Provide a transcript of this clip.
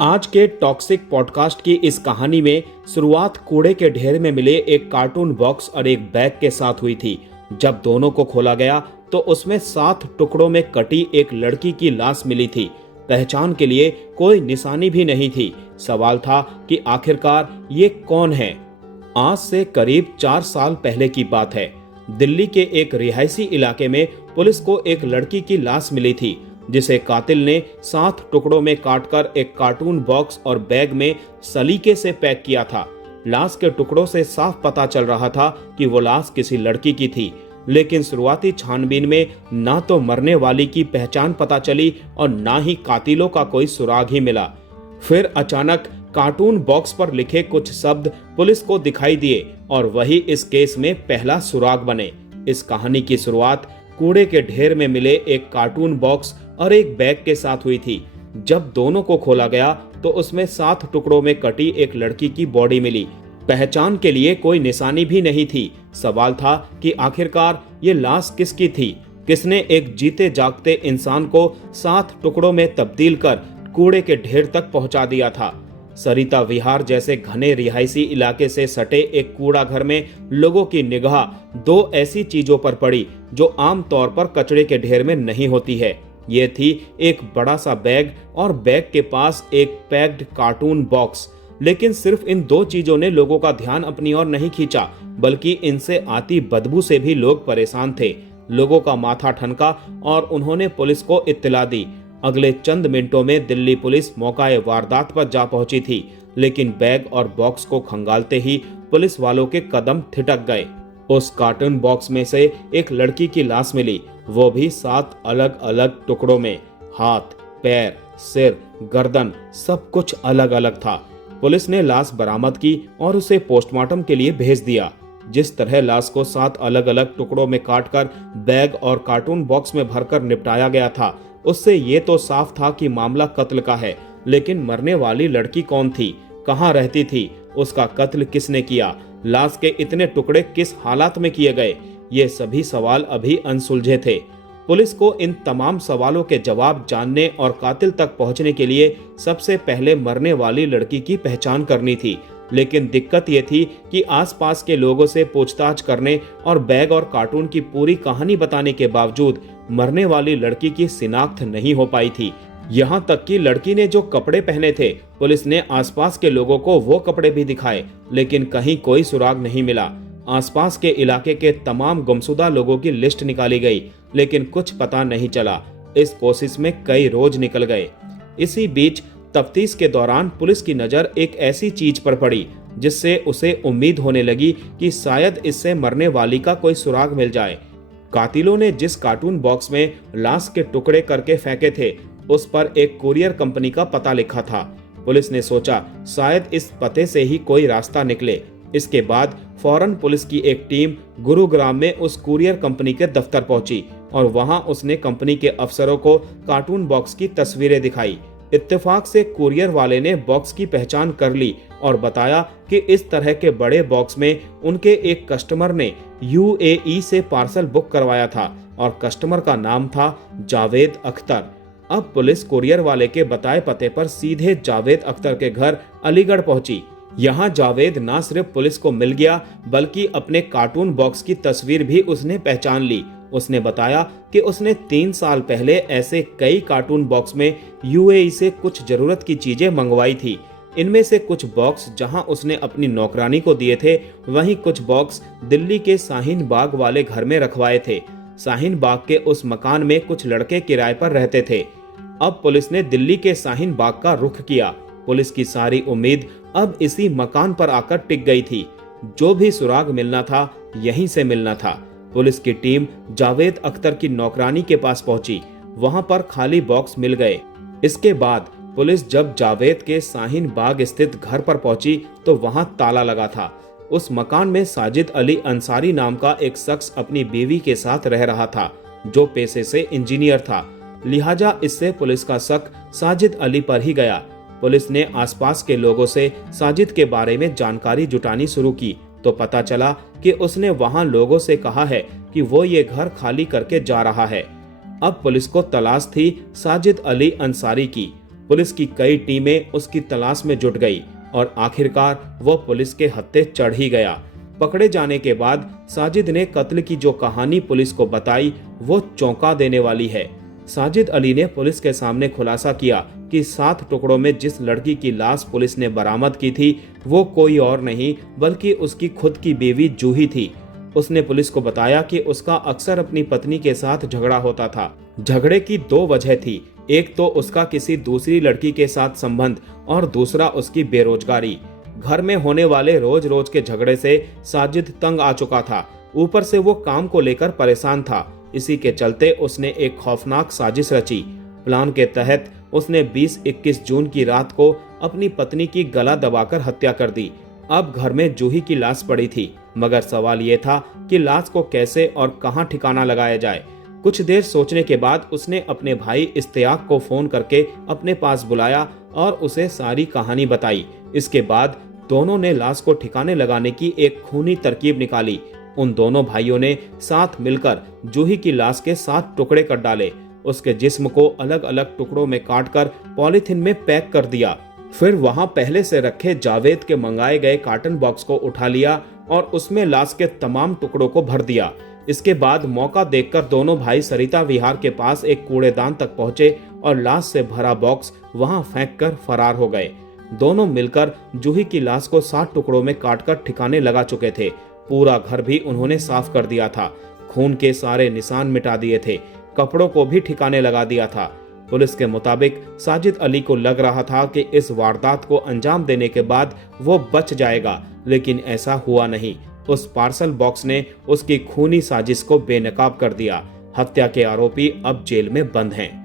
आज के toxic podcast की इस कहानी में शुरुआत कूड़े के ढेर में मिले एक कार्टून बॉक्स और एक बैग के साथ हुई थी। जब दोनों को खोला गया तो उसमें 7 टुकड़ों में कटी एक लड़की की लाश मिली थी। पहचान के लिए कोई निशानी भी नहीं थी। सवाल था कि आखिरकार ये कौन है। आज से करीब 4 साल पहले की बात है। दिल्ली के एक रिहायशी इलाके में पुलिस को एक लड़की की लाश मिली थी, जिसे कातिल ने 7 टुकड़ों में काटकर एक कार्टून बॉक्स और बैग में सलीके से पैक किया था। लाश के टुकड़ों से साफ पता चल रहा था कि वो लाश किसी लड़की की थी, लेकिन शुरुआती छानबीन में ना तो मरने वाली की पहचान पता चली और ना ही कातिलों का कोई सुराग ही मिला। फिर अचानक कार्टून बॉक्स पर लिखे कुछ शब्द पुलिस को दिखाई दिए और वही इस केस में पहला सुराग बने। इस कहानी की शुरुआत कूड़े के ढेर में मिले एक कार्टून बॉक्स और एक बैग के साथ हुई थी। जब दोनों को खोला गया तो उसमें 7 टुकड़ों में कटी एक लड़की की बॉडी मिली। पहचान के लिए कोई निशानी भी नहीं थी। सवाल था कि आखिरकार ये लाश किसकी थी, किसने एक जीते जागते इंसान को 7 टुकड़ों में तब्दील कर कूड़े के ढेर तक पहुंचा दिया था। सरिता विहार जैसे घने रिहायशी इलाके से सटे एक कूड़ा घर में लोगों की निगाह 2 ऐसी चीजों पर पड़ी जो आम तौर पर कचरे के ढेर में नहीं होती है। ये थी एक बड़ा सा बैग और बैग के पास एक पैक्ड कार्टून बॉक्स। लेकिन सिर्फ इन 2 चीजों ने लोगों का ध्यान अपनी ओर नहीं खींचा, बल्कि इनसे आती बदबू से भी लोग परेशान थे। लोगों का माथा ठनका और उन्होंने पुलिस को इत्तला दी। अगले चंद मिनटों में दिल्ली पुलिस मौकाए वारदात पर जा पहुंची थी, लेकिन बैग और बॉक्स को खंगालते ही पुलिस वालों के कदम थिटक गए। उस कार्टून बॉक्स में से एक लड़की की लाश मिली, वो भी 7 अलग अलग टुकड़ों में। हाथ, पैर, सिर, गर्दन सब कुछ अलग अलग था। पुलिस ने लाश बरामद की और उसे पोस्टमार्टम के लिए भेज दिया। जिस तरह लाश को 7 अलग अलग टुकड़ों में काटकर बैग और कार्टून बॉक्स में भरकर निपटाया गया था, उससे ये तो साफ था कि मामला कत्ल का है। लेकिन मरने वाली लड़की कौन थी, कहाँ रहती थी, उसका कत्ल किसने किया, लाश के इतने टुकड़े किस हालात में किए गए, ये सभी सवाल अभी अनसुलझे थे। पुलिस को इन तमाम सवालों के जवाब जानने और कातिल तक पहुंचने के लिए सबसे पहले मरने वाली लड़की की पहचान करनी थी। लेकिन दिक्कत ये थी कि आसपास के लोगों से पूछताछ करने और बैग और कार्टून की पूरी कहानी बताने के बावजूद मरने वाली लड़की की शिनाख्त नहीं हो पाई थी। यहाँ तक कि लड़की ने जो कपड़े पहने थे, पुलिस ने आसपास के लोगों को वो कपड़े भी दिखाए, लेकिन कहीं कोई सुराग नहीं मिला। आसपास के इलाके के तमाम गुमशुदा लोगों की लिस्ट निकाली गई, लेकिन कुछ पता नहीं चला। इस कोशिश में कई रोज निकल गए। इसी बीच तफ्तीश के दौरान पुलिस की नजर एक ऐसी चीज पर पड़ी जिससे उसे उम्मीद होने लगी कि शायद इससे मरने वाली का कोई सुराग मिल जाए। कातिलों ने जिस कार्टून बॉक्स में लाश के टुकड़े करके फेंके थे, उस पर एक कुरियर कंपनी का पता लिखा था। पुलिस ने सोचा शायद इस पते से ही कोई रास्ता निकले। इसके बाद फौरन पुलिस की एक टीम गुरुग्राम में उस कुरियर कंपनी के दफ्तर पहुंची और वहां उसने कंपनी के अफसरों को कार्टून बॉक्स की तस्वीरें दिखाई। इत्तेफाक से कुरियर वाले ने बॉक्स की पहचान कर ली और बताया कि इस तरह के बड़े बॉक्स में उनके एक कस्टमर ने यूएई से पार्सल बुक करवाया था और कस्टमर का नाम था जावेद अख्तर। अब पुलिस कुरियर वाले के बताए पते पर सीधे जावेद अख्तर के घर अलीगढ़ पहुंची। यहाँ जावेद ना सिर्फ पुलिस को मिल गया, बल्कि अपने कार्टून बॉक्स की तस्वीर भी उसने पहचान ली। उसने बताया कि उसने 3 साल पहले ऐसे कई कार्टून बॉक्स में यूएई से कुछ जरूरत की चीजें मंगवाई थी। इनमें से कुछ बॉक्स जहां उसने अपनी नौकरानी को दिए थे, वहीं कुछ बॉक्स दिल्ली के शाहीन बाग वाले घर में रखवाए थे। शाहीन बाग के उस मकान में कुछ लड़के किराए पर रहते थे। अब पुलिस ने दिल्ली के शाहीन बाग का रुख किया। पुलिस की सारी उम्मीद अब इसी मकान पर आकर टिक गई थी। जो भी सुराग मिलना था, यहीं से मिलना था। पुलिस की टीम जावेद अख्तर की नौकरानी के पास पहुंची। वहां पर खाली बॉक्स मिल गए। इसके बाद पुलिस जब जावेद के शाहीन बाग स्थित घर पर पहुंची तो वहां ताला लगा था। उस मकान में साजिद अली अंसारी नाम का एक शख्स अपनी बीवी के साथ रह रहा था, जो पेशे से इंजीनियर था। लिहाजा इससे पुलिस का शक साजिद अली पर ही गया। पुलिस ने आसपास के लोगों से साजिद के बारे में जानकारी जुटानी शुरू की तो पता चला कि उसने वहां लोगों से कहा है कि वो ये घर खाली करके जा रहा है। अब पुलिस को तलाश थी साजिद अली अंसारी की। पुलिस की कई टीमें उसकी तलाश में जुट गई और आखिरकार वो पुलिस के हत्थे चढ़ ही गया। पकड़े जाने के बाद साजिद ने कत्ल की जो कहानी पुलिस को बताई वो चौंका देने वाली है। साजिद अली ने पुलिस के सामने खुलासा किया कि 7 टुकड़ों में जिस लड़की की लाश पुलिस ने बरामद की थी वो कोई और नहीं बल्कि उसकी खुद की बीवी जूही थी। उसने पुलिस को बताया कि उसका अक्सर अपनी पत्नी के साथ झगड़ा होता था। झगड़े की 2 वजह थी, एक तो उसका किसी दूसरी लड़की के साथ संबंध और दूसरा उसकी बेरोजगारी। घर में होने वाले रोज रोज के झगड़े से साजिद तंग आ चुका था। ऊपर से वो काम को लेकर परेशान था। इसी के चलते उसने एक खौफनाक साजिश रची। प्लान के तहत उसने 20-21 जून की रात को अपनी पत्नी की गला दबाकर हत्या कर दी। अब घर में जूही की लाश पड़ी थी, मगर सवाल ये था कि लाश को कैसे और कहां ठिकाना लगाया जाए। कुछ देर सोचने के बाद उसने अपने भाई इश्तियाक को फोन करके अपने पास बुलाया और उसे सारी कहानी बताई। इसके बाद दोनों ने लाश को ठिकाने लगाने की एक खूनी तरकीब निकाली। उन दोनों भाइयों ने साथ मिलकर जूही की लाश के 7 टुकड़े कर डाले। उसके जिस्म को अलग अलग टुकड़ों में काटकर पॉलीथिन में पैक कर दिया। फिर वहां पहले से रखे जावेद के मंगाए गए कार्टन बॉक्स को उठा लिया और उसमें लाश के तमाम टुकड़ों को भर दिया। इसके बाद मौका देखकर दोनों भाई सरिता विहार के पास एक कूड़ेदान तक पहुंचे और लाश से भरा बॉक्स वहां फेंककर फरार हो गए। दोनों मिलकर जूही की लाश को 7 टुकड़ों में काटकर ठिकाने लगा चुके थे। पूरा घर भी उन्होंने साफ कर दिया था। खून के सारे निशान मिटा दिए थे। कपड़ों को भी ठिकाने लगा दिया था। पुलिस के मुताबिक साजिद अली को लग रहा था कि इस वारदात को अंजाम देने के बाद वो बच जाएगा, लेकिन ऐसा हुआ नहीं। उस पार्सल बॉक्स ने उसकी खूनी साजिश को बेनकाब कर दिया। हत्या के आरोपी अब जेल में बंद हैं।